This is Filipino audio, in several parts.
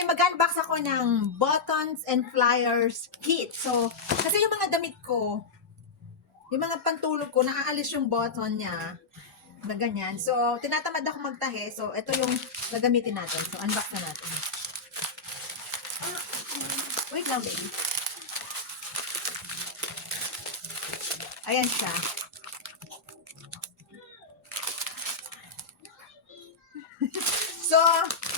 Okay, mag-unbox ako ng buttons and flyers kit. So, kasi yung mga damit ko, yung mga pantulog ko, naaalis yung button niya na ganyan. So, tinatamad ako magtahe. So, ito yung gagamitin natin. So, unbox na natin. Wait lang, baby. Ayan siya. So,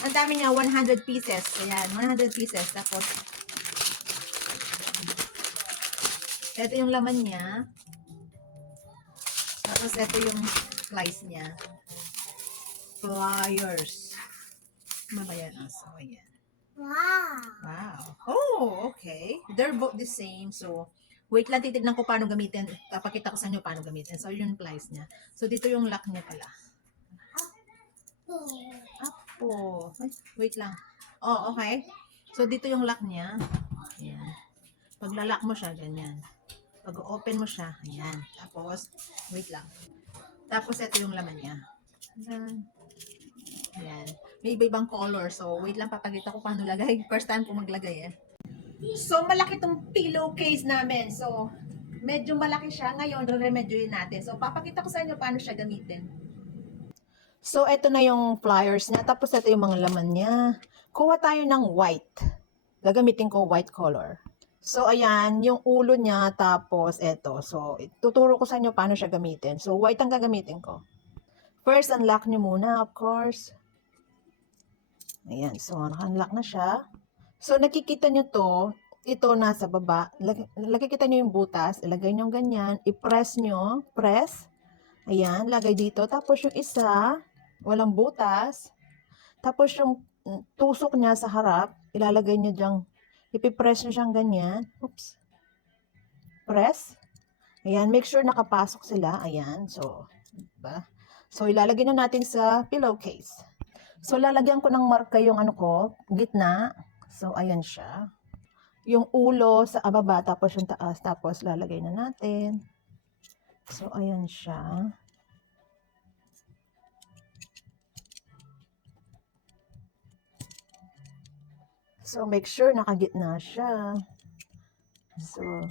ang dami niya, 100 pieces. Ayan, 100 pieces. Tapos, ito yung laman niya. Tapos, ito yung slice niya. Flyers. Ano ba yan? So, ayan. Wow. Wow. Oh, okay. They're both the same. So, wait lang, titignan ko paano gamitin. Papakita ko sa inyo paano gamitin. So, yun yung slice niya. So, dito yung lock niya pala. Apo. Ay, wait lang. Oh, okay. So, dito yung lock niya. Ayan. Pag lalak mo siya, ganyan. Pag open mo siya, ayan. Tapos, wait lang. Tapos, ito yung laman niya. Ayan. Ayan. May iba-ibang color. So, wait lang, papakita ko paano lagay. First time ko maglagay eh. So, malaki tong pillowcase namin. So, medyo malaki siya. Ngayon, re-remedyoin natin. So, papakita ko sa inyo paano siya gamitin. So, ito na yung flyers niya. Tapos, ito yung mga laman niya. Kuha tayo ng white. Gagamitin ko white color. So, ayan, yung ulo niya. Tapos, ito. So, tuturo ko sa inyo paano siya gamitin. So, white ang gagamitin ko. First, unlock niyo muna, of course. Ayan. So, naka-unlock na siya. So, nakikita nyo to. Ito nasa baba. Nakikita nyo yung butas. Ilagay nyo ganyan. I-press nyo. Press. Ayan. Lagay dito. Tapos yung isa, walang butas. Tapos yung tusok niya sa harap, ilalagay nyo dyang, ipipress nyo siyang ganyan. Oops. Press. Ayan. Make sure nakapasok sila. Ayan. So, diba? So, ilalagay na natin sa pillowcase. So, lalagyan ko ng marka yung ano ko, gitna. So, ayan siya. Yung ulo sa baba, tapos yung taas, tapos lalagay na natin. So, ayan siya. So, make sure nakagitna siya. So,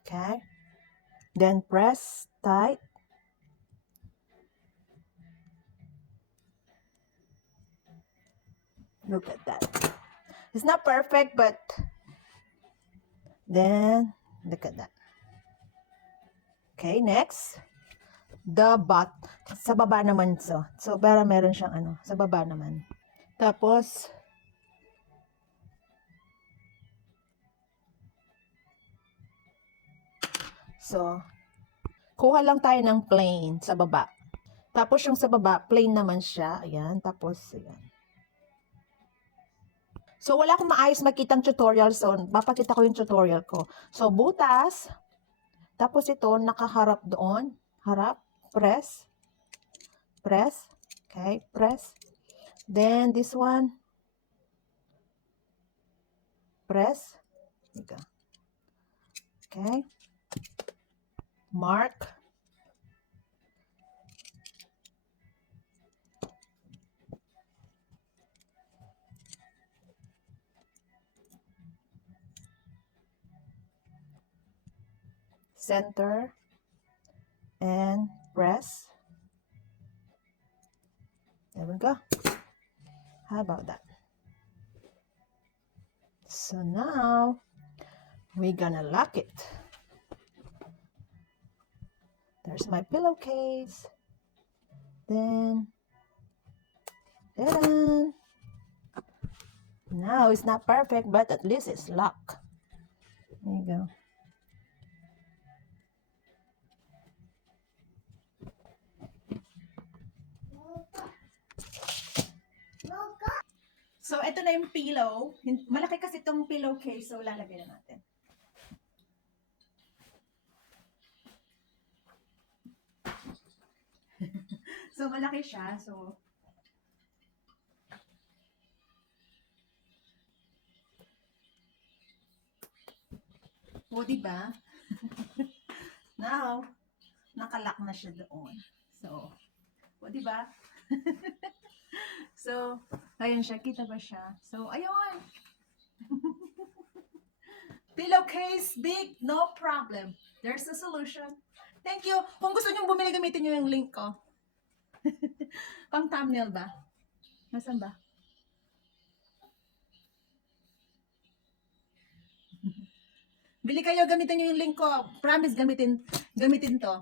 okay. Then, press tight. Look at that. It's not perfect, but then, look at that. Okay, next. The butt. Sa baba naman so. So, para meron siyang ano, sa baba naman. Tapos, so, kuha lang tayo ng plain sa baba. Tapos yung sa baba, plain naman siya. Ayan, tapos, ayan. So, wala akong maayos makitang tutorial. So, papakita ko yung tutorial ko. So, butas. Tapos ito, nakaharap doon. Harap. Press. Press. Okay, press. Then, this one. Press. Okay. Mark. Center. And press. There we go. How about that? So now, we're gonna lock it. There's my pillowcase. Then, ta-da! Now, it's not perfect, but at least it's locked. There you go. So, ito na yung pillow. Malaki kasi itong pillowcase, so lalagay na natin. So, malaki siya. So, o, diba? Now, nakalock na siya doon. So, o, diba? So, Ayan siya, kita ba siya? So, ayun. Pillowcase, big, no problem. There's a solution. Thank you. Kung gusto niyo bumili, gamitin niyo yung link ko. Pang thumbnail ba? Nasaan ba? Bili kayo, gamitin niyo yung link ko. Promise, gamitin to.